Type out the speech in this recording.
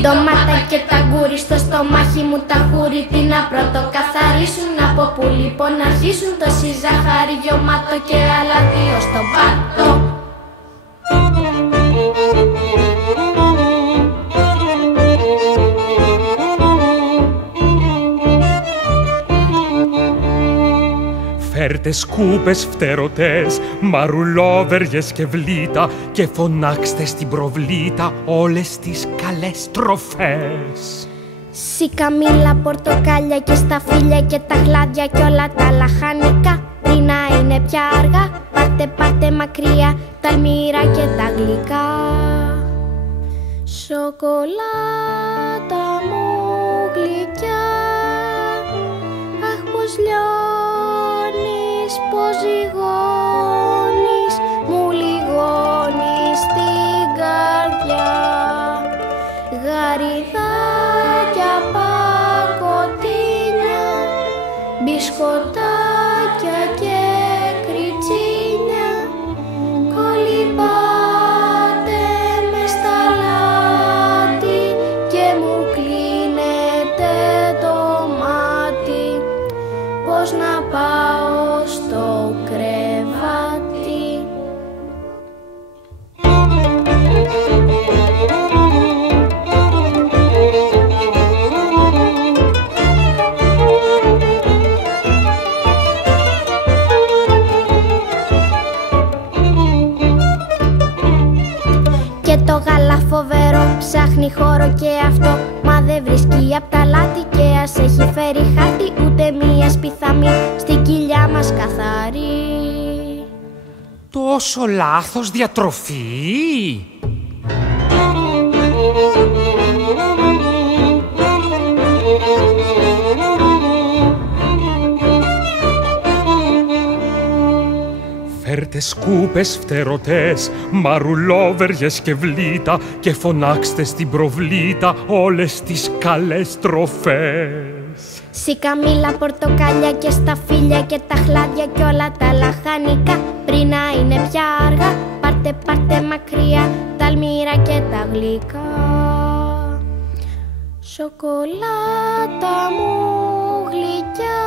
Ντομάτα και τα γκούρι στο στομάχι μου τα χούρι. Τι να πρωτοκαθαρίσουν, από που λοιπόν να αρχίσουν. Τόση ζάχαρη, γιωμάτο και άλλα δύο στο πάτο. Φέρτε σκούπες φτερωτές, μαρουλόβεργες και βλήτα και φωνάξτε στην προβλήτα όλες τις καλές τροφές. Σικαμήλα, πορτοκάλια και σταφύλια και τα χλάδια και όλα τα λαχανικά. Πριν να είναι πια αργά, πάρτε μακριά τα αλμύρα και τα γλυκά. Σοκολάτα μου γλυκιά, αχ πως λιώνεις, πως ζυγώνεις, μου λιγώνεις την καρδιά. Γαριδάκια, πακοτίνια, μπισκοτάκια και κριτσίνια, κολυμπάτε μες στα λάτι και μου κλείνετε το μάτι. Πώς να πάω στο κρεβάτι. Και το γάλα φοβερό ψάχνει χώρο και αυτό, μα δεν βρίσκει απ' τα λάτι και ας έχει φέρει χάρτη, ούτε μία σπιθαμή στην κοιλιά μας καθαρή. Τόσο λάθος διατροφή! Φέρτε σκούπες φτερωτές, μαρουλόβεργες και βλήτα και φωνάξτε στην προβλήτα όλες τις καλές τροφές. Σικαμήλα, πορτοκάλια και σταφύλια και τα χλάδια και όλα τα λαχανικά. Πριν να είναι πια αργά, πάρτε μακριά τα αλμύρα και τα γλυκά. Σοκολάτα μου γλυκιά,